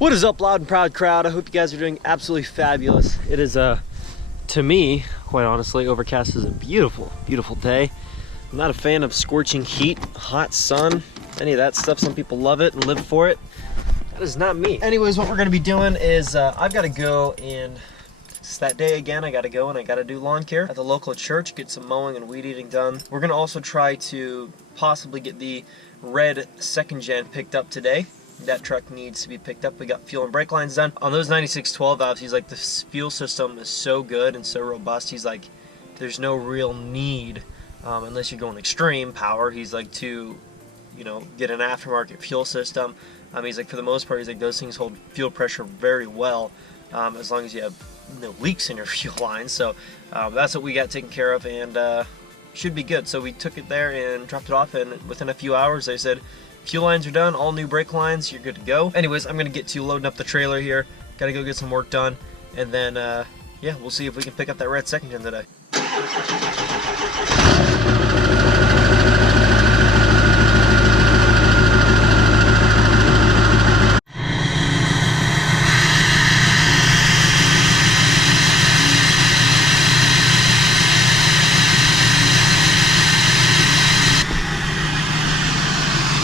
What is up, loud and proud crowd? I hope you guys are doing absolutely fabulous. It is, to me, quite honestly, overcast is a beautiful, beautiful day. I'm not a fan of scorching heat, hot sun, any of that stuff. Some people love it and live for it. That is not me. Anyways, what we're gonna be doing is I've gotta go, and it's that day again. I gotta go and I gotta do lawn care at the local church, get some mowing and weed eating done. We're gonna also try to possibly get the red 2nd gen picked up today. That truck needs to be picked up. We got fuel and brake lines done. On those 9612 valves, he's like, the fuel system is so good and so robust. He's like, there's no real need, unless you're going extreme power, he's like, to, you know, get an aftermarket fuel system. He's like, for the most part, he's like, those things hold fuel pressure very well, as long as you have no leaks in your fuel lines. So that's what we got taken care of, and should be good. So we took it there and dropped it off, and within a few hours they said, fuel lines are done, all new brake lines, you're good to go. Anyways, I'm gonna get to loading up the trailer here. Gotta go get some work done, and then yeah, we'll see if we can pick up that red 2nd gen today.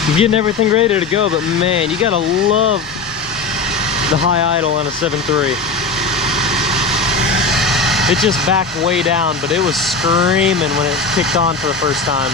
You're getting everything ready to go, but man, you gotta love the high idle on a 7.3. It just backed way down, but it was screaming when it kicked on for the first time.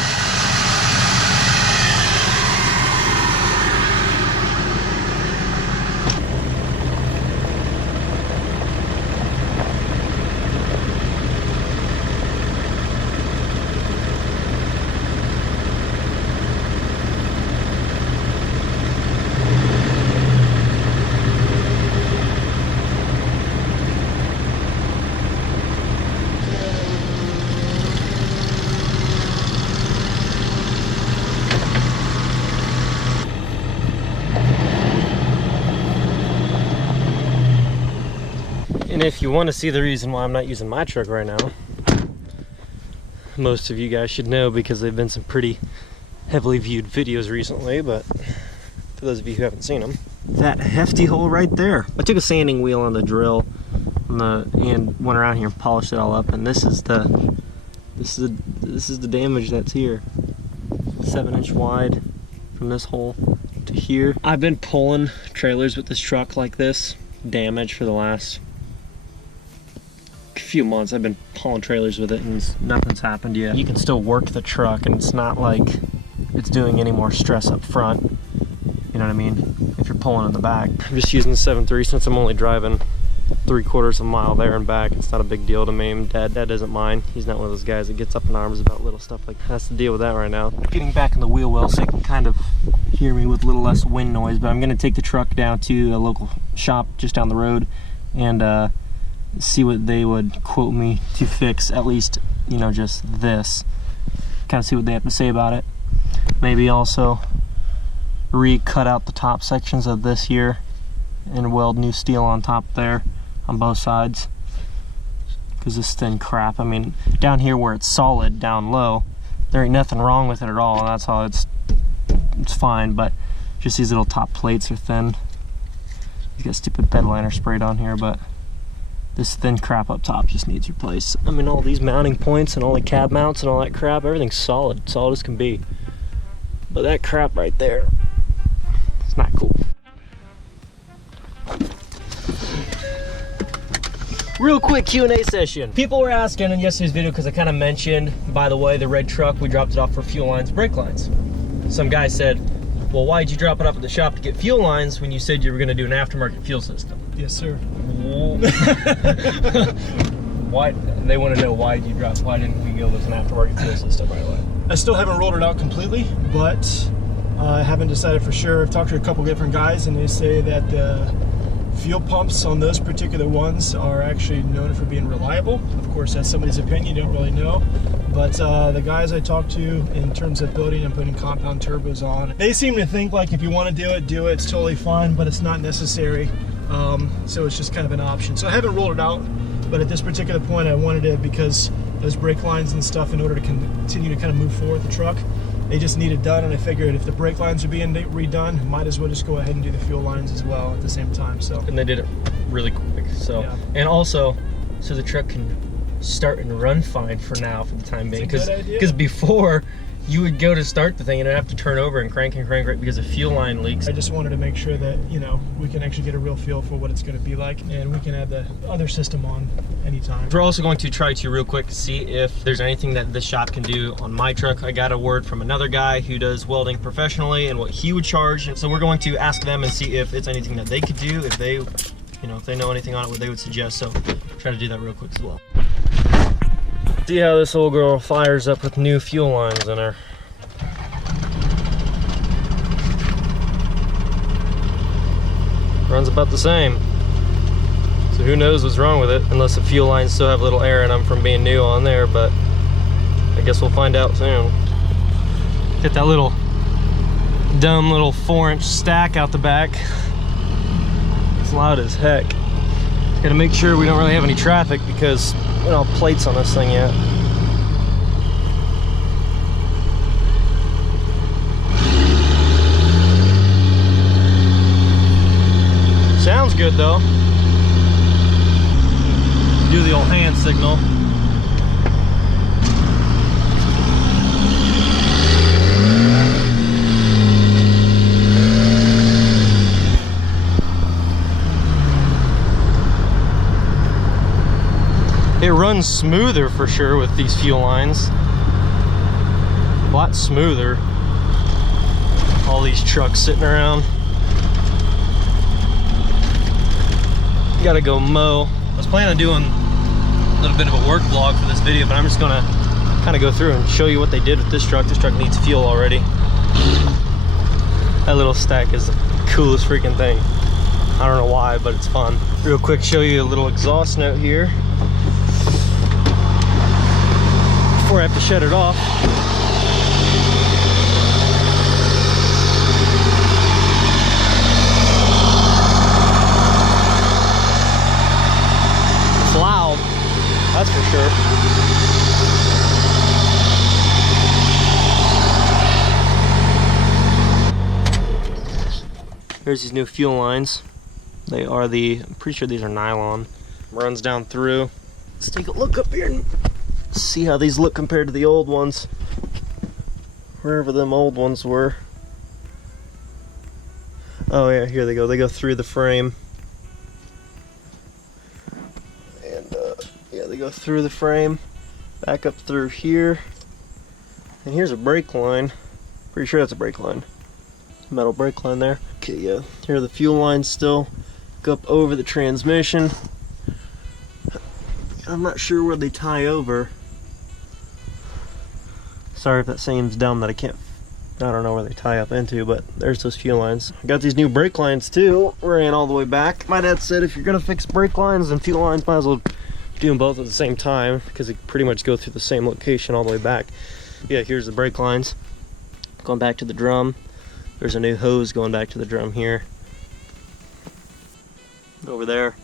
And if you want to see the reason why I'm not using my truck right now, most of you guys should know because they've been some pretty heavily viewed videos recently, but for those of you who haven't seen them, that hefty hole right there. I took a sanding wheel on the drill and went around here and polished it all up, and this is the damage that's here. 7-inch wide from this hole to here. I've been pulling trailers with this truck like this, damage, for the last few months. I've been hauling trailers with it and nothing's happened yet. You can still work the truck and it's not like it's doing any more stress up front. You know what I mean? If you're pulling in the back. I'm just using the 7.3 since I'm only driving 3/4 of a mile there and back. It's not a big deal to me. Dad doesn't mind. He's not one of those guys that gets up in arms about little stuff like that. Has to deal with that right now. Getting back in the wheel well so you can kind of hear me with a little less wind noise, but I'm gonna take the truck down to a local shop just down the road and see what they would quote me to fix, at least, you know, just this. Kind of see what they have to say about it. Maybe also re-cut out the top sections of this here and weld new steel on top there on both sides, because this thin crap, I mean, down here where it's solid down low, there ain't nothing wrong with it at all, and that's how it's fine, but just these little top plates are thin. You got stupid bed liner sprayed on here, but this thin crap up top just needs replaced. I mean, all these mounting points and all the cab mounts and all that crap, everything's solid as can be. But that crap right there, it's not cool. Real quick Q&A session. People were asking in yesterday's video, because I kind of mentioned, by the way, the red truck, we dropped it off for fuel lines, brake lines. Some guy said, well, why'd you drop it off at the shop to get fuel lines when you said you were going to do an aftermarket fuel system? Yes, sir. Why? They want to know why didn't we go with an aftermarket fuel system right away? I still haven't rolled it out completely, but I haven't decided for sure. I've talked to a couple different guys, and they say that the fuel pumps on those particular ones are actually known for being reliable. Of course, that's somebody's opinion, you don't really know. But the guys I talked to in terms of building and putting compound turbos on, they seem to think like if you want to do it, it's totally fine, but it's not necessary. So it's just kind of an option. So I haven't rolled it out, but at this particular point I wanted it because those brake lines and stuff, in order to continue to kind of move forward the truck, they just needed done, and I figured if the brake lines are being redone, might as well just go ahead and do the fuel lines as well at the same time. So, and they did it really quick. So, yeah. And also, so the truck can start and run fine for now, for the time being. Because before, you would go to start the thing and I'd have to turn over and crank right because the fuel line leaks. I just wanted to make sure that, you know, we can actually get a real feel for what it's going to be like, and we can add the other system on anytime. We're also going to try to real quick see if there's anything that this shop can do on my truck. I got a word from another guy who does welding professionally and what he would charge. And so we're going to ask them and see if it's anything that they could do, if they, you know, if they know anything on it, what they would suggest. So try to do that real quick as well. See how this old girl fires up with new fuel lines in her. Runs about the same. So who knows what's wrong with it, unless the fuel lines still have a little air in them from being new on there, but I guess we'll find out soon. Get that little dumb little 4-inch stack out the back. It's loud as heck. Gotta make sure we don't really have any traffic because we don't have plates on this thing yet. Sounds good though. Do the old hand signal. It runs smoother for sure with these fuel lines. A lot smoother. All these trucks sitting around. Gotta go mow. I was planning on doing a little bit of a work vlog for this video, but I'm just gonna kind of go through and show you what they did with this truck. This truck needs fuel already. That little stack is the coolest freaking thing. I don't know why, but it's fun. Real quick, show you a little exhaust note here before I have to shut it off. It's loud, that's for sure. Here's these new fuel lines. They are I'm pretty sure these are nylon. Runs down through. Let's take a look up here and see how these look compared to the old ones. Wherever them old ones were. Oh yeah, here they go. They go through the frame. And yeah, they go through the frame, back up through here. And here's a brake line. Pretty sure that's a brake line. Metal brake line there. Okay, yeah. Here are the fuel lines still. Go up over the transmission. I'm not sure where they tie over. Sorry if that seems dumb that I don't know where they tie up into, but there's those fuel lines. I got these new brake lines too, ran all the way back. My dad said if you're gonna fix brake lines and fuel lines, might as well do them both at the same time because they pretty much go through the same location all the way back. Yeah, here's the brake lines. Going back to the drum. There's a new hose going back to the drum here. Over there.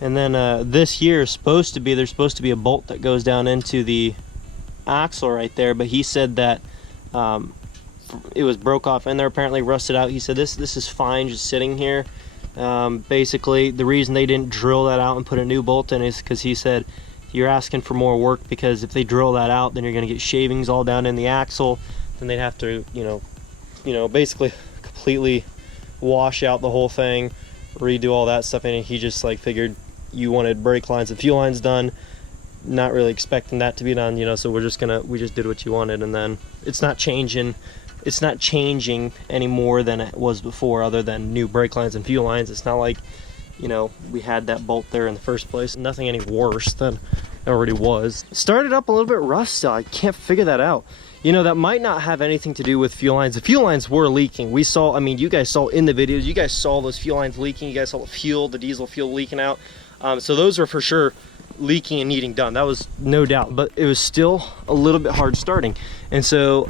And then this year is there's supposed to be a bolt that goes down into the axle right there, but he said that it was broke off in there, apparently rusted out. He said this is fine just sitting here. Basically the reason they didn't drill that out and put a new bolt in is because he said you're asking for more work, because if they drill that out then you're going to get shavings all down in the axle. Then they'd have to you know basically completely wash out the whole thing, redo all that stuff, and he just like figured you wanted brake lines and fuel lines done, not really expecting that to be done, so we just did what you wanted. And then it's not changing any more than it was before, other than new brake lines and fuel lines. It's not like we had that bolt there in the first place. Nothing any worse than it already was. It started up a little bit rough still. I can't figure that out. That might not have anything to do with fuel lines. The fuel lines were leaking. We saw, you guys saw in the videos, you guys saw those fuel lines leaking. You guys saw the diesel fuel leaking out. So those were for sure leaking and needing done. That was no doubt, but it was still a little bit hard starting. And so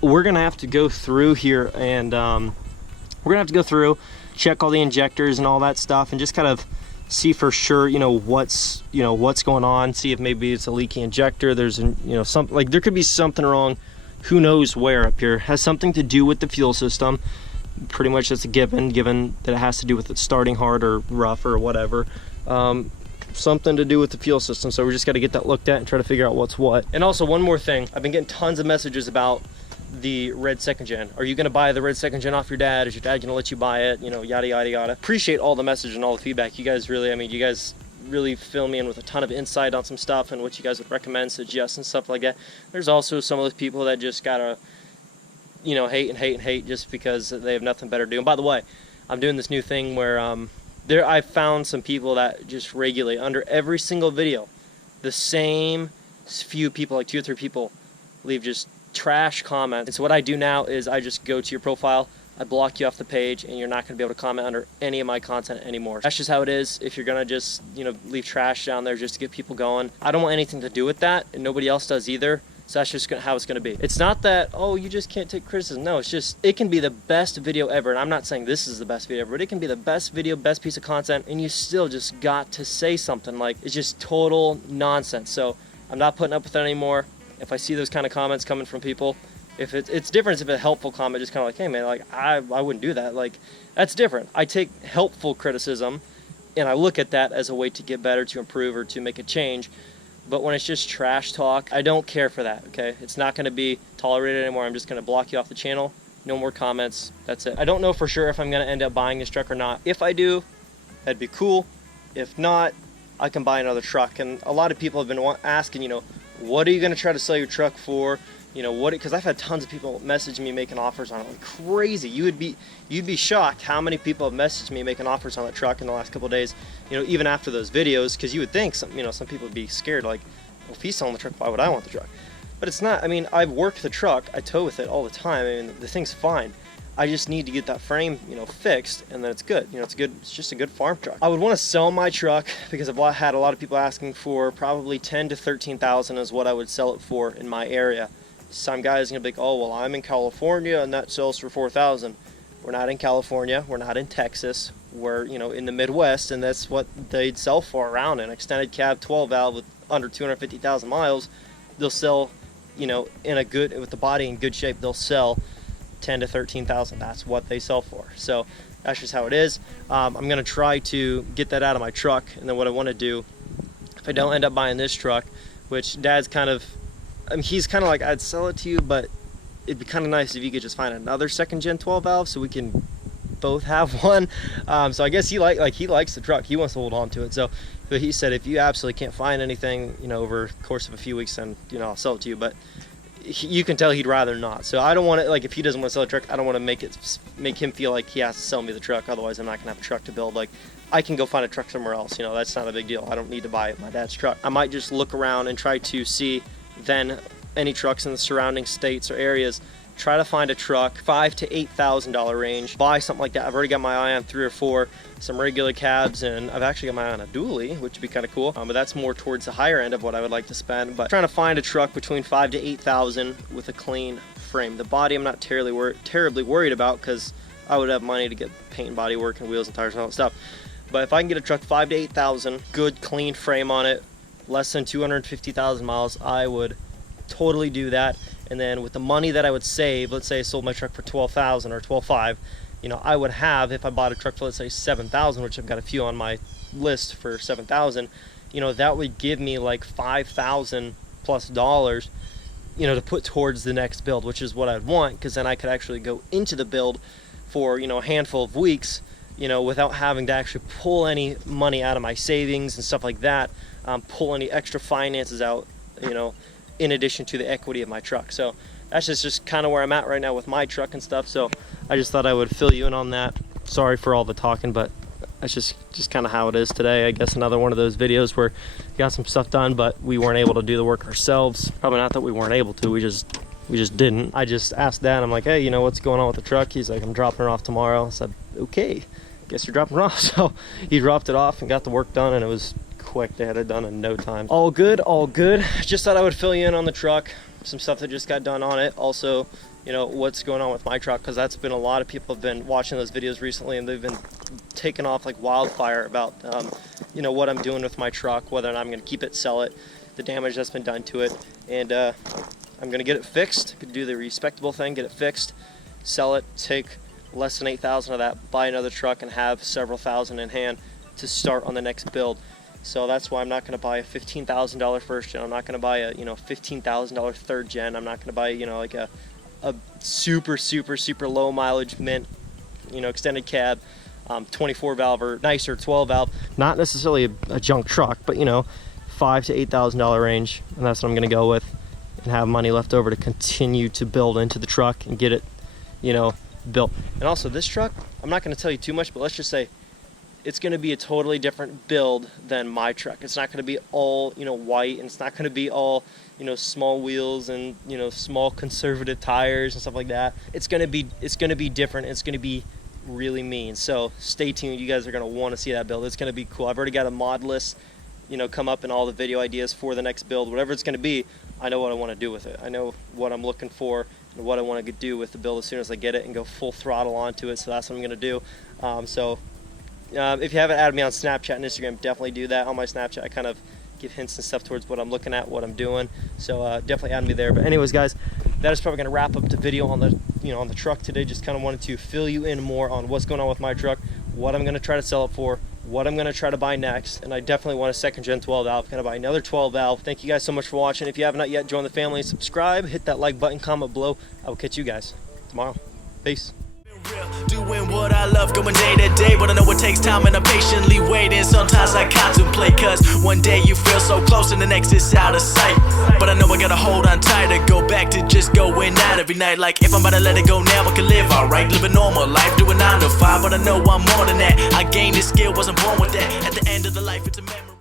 we're gonna have to go through here and check all the injectors and all that stuff, and just kind of see for sure, what's going on. See if maybe it's a leaky injector. There's, something like there could be something wrong who knows where up here. It has something to do with the fuel system. Pretty much that's a given that it has to do with it starting hard or rough or whatever. Something to do with the fuel system, so we just got to get that looked at and try to figure out what's what. And also one more thing, I've been getting tons of messages about the red second gen. Are you going to buy the red second gen off your dad? Is your dad going to let you buy it? You know, yada yada yada. Appreciate all the message and all the feedback. You guys really, I mean, you guys really fill me in with a ton of insight on some stuff and what you guys would recommend, suggest, and stuff like that. There's also some of those people that just gotta, you know, hate just because they have nothing better to do. And by the way, I'm doing this new thing where I found some people that just regulate under every single video, the same few people, like 2 or 3 people, leave just trash comments. And so what I do now is I just go to your profile, I block you off the page, and you're not going to be able to comment under any of my content anymore. That's just how it is. If you're going to just, you know, leave trash down there just to get people going, I don't want anything to do with that, and nobody else does either. So that's just how it's going to be. It's not that, oh, you just can't take criticism. No, it's just, it can be the best video ever. And I'm not saying this is the best video ever, but it can be the best video, best piece of content, and you still just got to say something. Like, it's just total nonsense. So I'm not putting up with it anymore. If I see those kind of comments coming from people, if it's different if it's a helpful comment, just kind of like, hey man, like I wouldn't do that. Like, that's different. I take helpful criticism and I look at that as a way to get better, to improve, or to make a change. But when it's just trash talk, I don't care for that, okay? It's not going to be tolerated anymore. I'm just going to block you off the channel. No more comments. That's it. I don't know for sure if I'm going to end up buying this truck or not. If I do, that'd be cool. If not, I can buy another truck. And a lot of people have been asking, you know, what are you going to try to sell your truck for? You know, what? Because I've had tons of people message me making offers on it. Like crazy. You'd be shocked how many people have messaged me making offers on that truck in the last couple of days. You know, even after those videos, because you would think some people would be scared. Like, well, if he's selling the truck, why would I want the truck? But it's not. I mean, I've worked the truck. I tow with it all the time. I mean, the thing's fine. I just need to get that frame, you know, fixed, and then it's good. You know, it's good. It's just a good farm truck. I would want to sell my truck because I've had a lot of people asking for probably $10,000 to $13,000 is what I would sell it for in my area. Some guys are gonna be like, oh well, I'm in California and that sells for $4,000. We're not in California. We're not in Texas. We're, you know, in the Midwest, and that's what they'd sell for around an extended cab 12 valve with under 250,000 miles. They'll sell, you know, with the body in good shape. They'll sell $10,000 to $13,000. That's what they sell for. So that's just how it is. I'm gonna try to get that out of my truck, and then what I want to do, if I don't end up buying this truck, which Dad's kind of, I mean, he's kind of like, I'd sell it to you, but it'd be kind of nice if you could just find another second gen 12 valve so we can both have one. So I guess he likes the truck. He wants to hold on to it. So, but he said if you absolutely can't find anything, you know, over the course of a few weeks, then, you know, I'll sell it to you. But you can tell he'd rather not. So I don't want to, like, if he doesn't want to sell the truck, I don't want to make him feel like he has to sell me the truck. Otherwise, I'm not gonna have a truck to build. Like, I can go find a truck somewhere else. You know, that's not a big deal. I don't need to buy my dad's truck. I might just look around and try to see then any trucks in the surrounding states or areas, try to find a truck $5,000 to $8,000 range, buy something like that. I've already got my eye on 3 or 4, some regular cabs, and I've actually got my eye on a dually, which would be kind of cool. But that's more towards the higher end of what I would like to spend. But trying to find a truck between $5,000 to $8,000 with a clean frame. The body I'm not terribly worried about because I would have money to get paint and body work and wheels and tires and all that stuff. But if I can get a truck $5,000 to $8,000, good clean frame on it, less than 250,000 miles, I would totally do that. And then with the money that I would save, let's say I sold my truck for $12,000 or $12,500, you know, I would have, if I bought a truck for, let's say, $7,000, which I've got a few on my list for $7,000, you know, that would give me like $5,000 plus dollars, you know, to put towards the next build, which is what I'd want, because then I could actually go into the build for, you know, a handful of weeks, you know, without having to actually pull any money out of my savings and stuff like that, pull any extra finances out, you know, in addition to the equity of my truck. So that's just kind of where I'm at right now with my truck and stuff. So I just thought I would fill you in on that. Sorry for all the talking, but that's just kind of how it is today. I guess another one of those videos where we got some stuff done, but we weren't able to do the work ourselves. Probably not that we weren't able to, we just didn't. I just asked Dad, I'm like, hey, you know, what's going on with the truck? He's like, I'm dropping her off tomorrow. I said, okay, guess you're dropping her off. So he dropped it off and got the work done, and it was quick. They had it done in no time. All good, all good. Just thought I would fill you in on the truck, some stuff that just got done on it. Also, you know, what's going on with my truck, because that's been, a lot of people have been watching those videos recently, and they've been taking off like wildfire about you know, what I'm doing with my truck, whether or not I'm going to keep it, sell it, the damage that's been done to it. And I'm gonna get it fixed, could do the respectable thing, get it fixed, sell it, take less than 8,000 of that, buy another truck, and have several thousand in hand to start on the next build. So that's why I'm not gonna buy a $15,000 first gen. I'm not gonna buy a $15,000 third gen. I'm not gonna buy like a super low mileage mint extended cab 24 valve or nicer 12 valve. Not necessarily a junk truck, but $5,000 to $8,000 range, and that's what I'm gonna go with, and have money left over to continue to build into the truck and get it built. And also this truck, I'm not gonna tell you too much, but let's just say it's gonna be a totally different build than my truck. It's not gonna be all white, and it's not gonna be all small wheels and small conservative tires and stuff like that. It's gonna be different. It's gonna be really mean. So stay tuned. You guys are gonna want to see that build. It's gonna be cool. I've already got a mod list come up in all the video ideas for the next build. Whatever it's gonna be, I know what I want to do with it. I know what I'm looking for and what I want to do with the build as soon as I get it and go full throttle onto it. So that's what I'm gonna do. If you haven't added me on Snapchat and Instagram, definitely do that. On my Snapchat, I kind of give hints and stuff towards what I'm looking at, what I'm doing. So definitely add me there. But anyways, guys, that is probably going to wrap up the video on the on the truck today. Just kind of wanted to fill you in more on what's going on with my truck, what I'm going to try to sell it for, what I'm going to try to buy next. And I definitely want a second gen 12 valve. Going to buy another 12 valve. Thank you guys so much for watching. If you have not yet joined the family, subscribe, hit that like button, comment below. I will catch you guys tomorrow. Peace. Doing what I love, going day to day, but I know it takes time and I'm patiently waiting. Sometimes I contemplate, cause one day you feel so close and the next is out of sight. But I know I gotta hold on tight to go back to just going out every night. Like if I'm about to let it go now, I can live alright, live a normal life, doing 9 to 5. But I know I'm more than that. I gained this skill, wasn't born with that. At the end of the life, it's a memory.